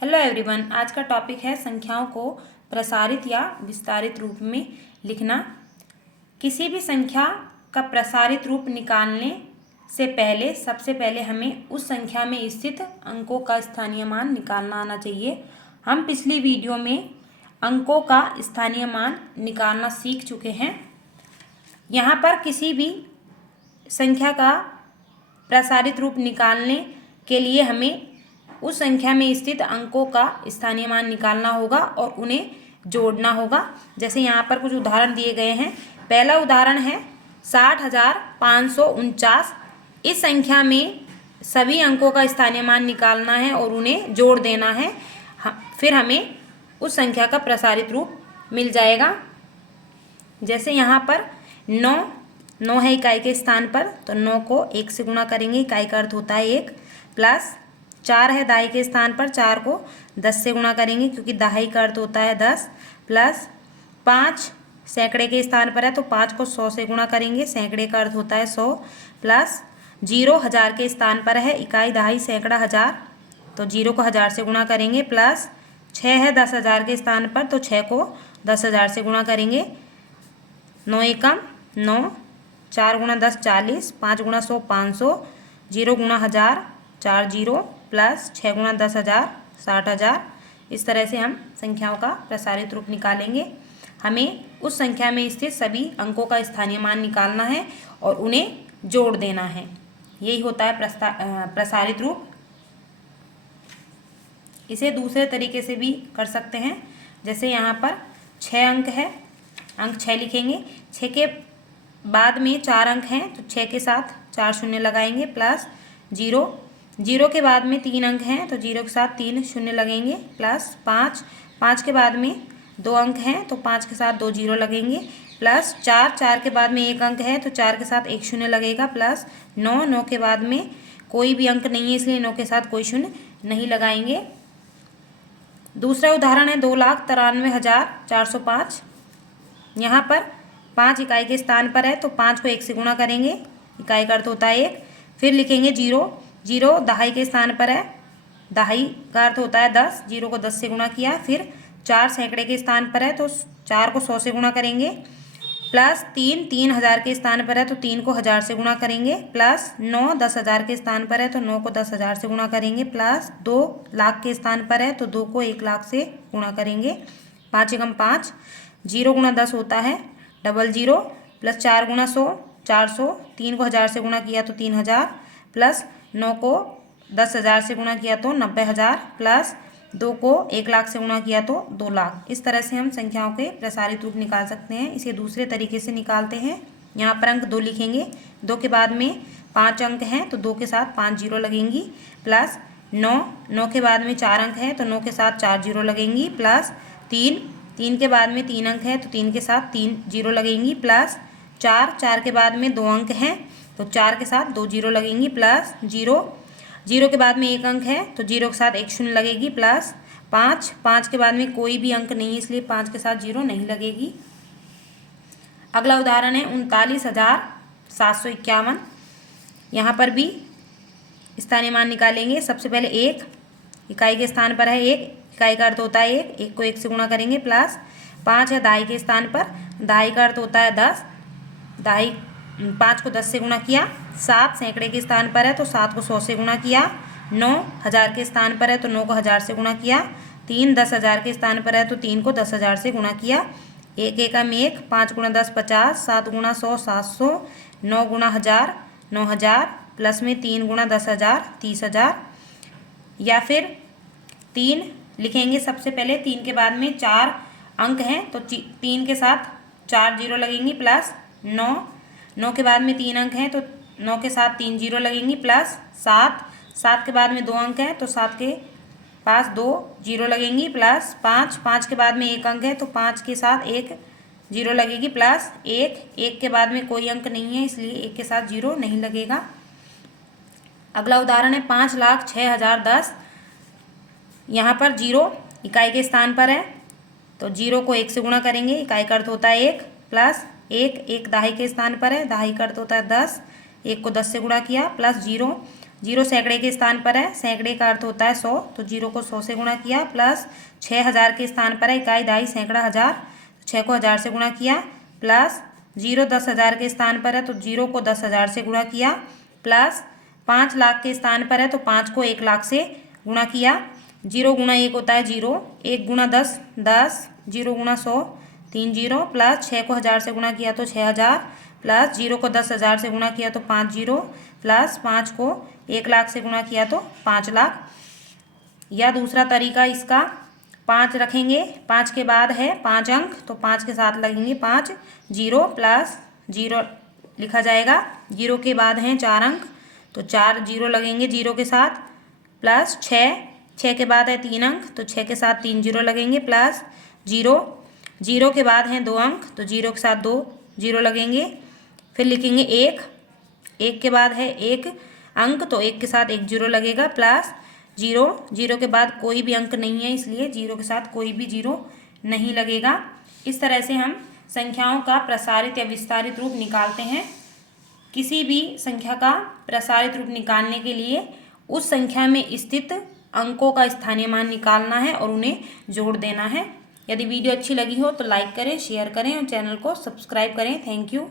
Hello everyone, आज का topic है संख्याओं को प्रसारित या विस्तारित रूप में लिखना। किसी भी संख्या का प्रसारित रूप निकालने से पहले सबसे पहले हमें उस संख्या में स्थित अंकों का स्थानीय मान निकालना आना चाहिए। हम पिछली वीडियो में अंकों का स्थानीय मान निकालना सीख चुके हैं। यहाँ पर किसी भी संख्या का प्रसारित रूप निकालने के लिए हमें उस संख्या में स्थित अंकों का स्थानीय मान निकालना होगा और उन्हें जोड़ना होगा। जैसे यहाँ पर कुछ उदाहरण दिए गए हैं। पहला उदाहरण है 60,549। इस संख्या में सभी अंकों का स्थानीय मान निकालना है और उन्हें जोड़ देना है। फिर हमें उस संख्या का प्रसारित रूप मिल जाएगा। जैसे यहाँ पर 9 है इकाई के स्थान पर, तो 9 को 1 से गुणा करेंगे, इकाई का अर्थ होता है 1, प्लस 4 है दहाई के स्थान पर, 4 को 10 से गुणा करेंगे क्योंकि दहाई का अर्थ होता है 10, प्लस 5 सैकड़े के स्थान पर है तो 5 को 100 से गुणा करेंगे, सैकड़े का अर्थ होता है 100, प्लस 0 1000 के स्थान पर है, इकाई दहाई सैकड़ा हज़ार, तो 0 को 1000 से गुणा करेंगे, प्लस 6 है 10,000 के स्थान पर तो 6 को 10,000 से गुणा करेंगे, 9 एकम 9, 4 गुणा 10 40, 5 गुणा 100 500, 0 गुणा 1000 4 0, प्लस 6 गुणा 10,000 60,000। इस तरह से हम संख्याओं का प्रसारित रूप निकालेंगे। हमें उस संख्या में स्थित सभी अंकों का स्थानीय मान निकालना है और उन्हें जोड़ देना है। यही होता है प्रसारित रूप। इसे दूसरे तरीके से भी कर सकते हैं। जैसे यहाँ पर 6 अंक है, अंक 6 लिखेंगे, 6 के बाद में 4 अंक हैं तो 6 के साथ 4 शून्य लगाएंगे, प्लस 0 के बाद में 3 अंक हैं तो 0 के साथ 3 शून्य लगेंगे, प्लस 5 के बाद में 2 अंक हैं तो 5 के साथ 2 0 लगेंगे, प्लस 4 के बाद में 1 अंक है तो 4 के साथ 1 शून्य लगेगा, प्लस 9 के बाद में कोई भी अंक नहीं है इसलिए 9 के साथ कोई शून्य नहीं लगाएंगे। दूसरा उदाहरण है 2,93,405। यहाँ पर 5 इकाई के स्थान पर है तो 5 को 1 से गुणा करेंगे, इकाई का अर्थ होता है 1, फिर लिखेंगे 0 दहाई के स्थान पर है, दहाई का अर्थ होता है 10, 0 को 10 से गुणा किया, फिर 4 सैकड़े के स्थान पर है तो 4 को 100 से गुणा करेंगे, प्लस 3 1000 के स्थान पर है तो 3 को 1000 से गुणा करेंगे, प्लस 9 10,000 के स्थान पर है तो 9 को 10,000 से गुणा करेंगे, प्लस 2 लाख के स्थान पर है तो 2 को 1 लाख से गुणा करेंगे, 5 एकम 5, 0 गुणा 10 होता है 00, प्लस 4 गुणा 100 400, 3 को 1000 से गुणा किया तो 3000, प्लस 9 को 10,000 से गुणा किया तो 90,000, प्लस 2 को 1 लाख से गुणा किया तो 2 लाख। इस तरह से हम संख्याओं के प्रसारित रूप निकाल सकते हैं। इसे दूसरे तरीके से निकालते हैं। यहाँ पर अंक 2 लिखेंगे, 2 के बाद में 5 अंक हैं तो 2 के साथ 5 0 लगेंगी, प्लस 9 के बाद में 4 अंक हैं तो 9 के साथ 4 0 लगेंगी, प्लस 3 के बाद में 3 अंक है तो 3 के साथ 3 0 लगेंगी, प्लस 4 के बाद में 2 अंक हैं तो 4 के साथ 2 0 लगेंगी, प्लस 0 के बाद में 1 अंक है तो 0 के साथ 1 शून्य लगेगी, प्लस 5 के बाद में कोई भी अंक नहीं है इसलिए 5 के साथ 0 नहीं लगेगी। अगला उदाहरण है 39,751। यहाँ पर भी स्थानीय मान निकालेंगे। सबसे पहले 1 इकाई के स्थान पर है, 1 इकाई का अर्थ होता है 1 को 1 से गुणा करेंगे, प्लस 5 है दहाई के स्थान पर, दहाई का अर्थ होता है 10, दहाई 5 को 10 से गुणा किया, 7 सैकड़े के स्थान पर है तो 7 को 100 से गुणा किया, 9 1000 के स्थान पर है तो 9 को 1000 से गुणा किया, 3 10,000 के स्थान पर है तो 3 को 10,000 से गुणा किया, 1 एकम 1, 5 गुणा 10 50, 7 गुणा 100 700, 9 गुणा 1000 9000, प्लस में 3 गुणा 10,000 30,000। या फिर 3 लिखेंगे। सबसे पहले 3 के बाद में 4 अंक हैं तो 3 के साथ 4 0 लगेंगी, प्लस 9 के बाद में 3 अंक हैं तो 9 के साथ 3 0 लगेंगी, प्लस 7 के बाद में 2 अंक हैं तो 7 के पास 2 0 लगेंगी, प्लस 5 के बाद में 1 अंक है तो 5 के साथ 1 0 लगेगी, प्लस 1 के बाद में कोई अंक नहीं है इसलिए 1 के साथ 0 नहीं लगेगा। अगला उदाहरण है 5,06,010। यहाँ पर 0 इकाई के स्थान पर है तो 0 को 1 से गुणा करेंगे, इकाई का अर्थ होता है 1, प्लस 1 दहाई के स्थान पर है, दहाई का अर्थ होता है 10, 1 को 10 से गुणा किया, प्लस 0 जीरो सैकड़े के स्थान पर है, सैकड़े का अर्थ होता है 100, तो जीरो को 100 से गुणा किया, प्लस 6000 के स्थान पर है, इकाई दहाई सैकड़ा हज़ार, तो 6 को 1000 से गुणा किया, प्लस जीरो 10,000 के स्थान पर है तो जीरो को 10,000 से गुणा किया, प्लस 5 लाख के स्थान पर है तो 5 को 1 लाख से गुणा किया। जीरो गुणा 1 होता है जीरो, 1 गुणा 10 10, जीरो गुणा 100 3 जीरो, प्लस 6 को 1000 से गुणा किया तो 6000, प्लस जीरो को 10,000 से गुणा किया तो 5 जीरो, प्लस 5 को 1 लाख से गुणा किया तो 5 लाख। या दूसरा तरीका इसका, 5 रखेंगे, 5 के बाद है 5 अंक तो 5 के साथ लगेंगे 5 जीरो, प्लस जीरो लिखा जाएगा, जीरो के बाद हैं 4 अंक तो 4 जीरो लगेंगे जीरो के साथ, प्लस 6 के बाद है 3 अंक तो 6 के साथ 3 जीरो लगेंगे, प्लस जीरो के बाद हैं 2 अंक तो जीरो के साथ 2 जीरो लगेंगे। फिर लिखेंगे 1 के बाद है 1 अंक तो 1 के साथ 1 जीरो लगेगा, प्लस जीरो के बाद कोई भी अंक नहीं है इसलिए जीरो के साथ कोई भी जीरो नहीं लगेगा। इस तरह से हम संख्याओं का प्रसारित या विस्तारित रूप निकालते हैं। किसी भी संख्या का प्रसारित रूप निकालने के लिए उस संख्या में स्थित अंकों का स्थानीय मान निकालना है और उन्हें जोड़ देना है। यदि वीडियो अच्छी लगी हो तो लाइक करें, शेयर करें और चैनल को सब्सक्राइब करें। Thank you.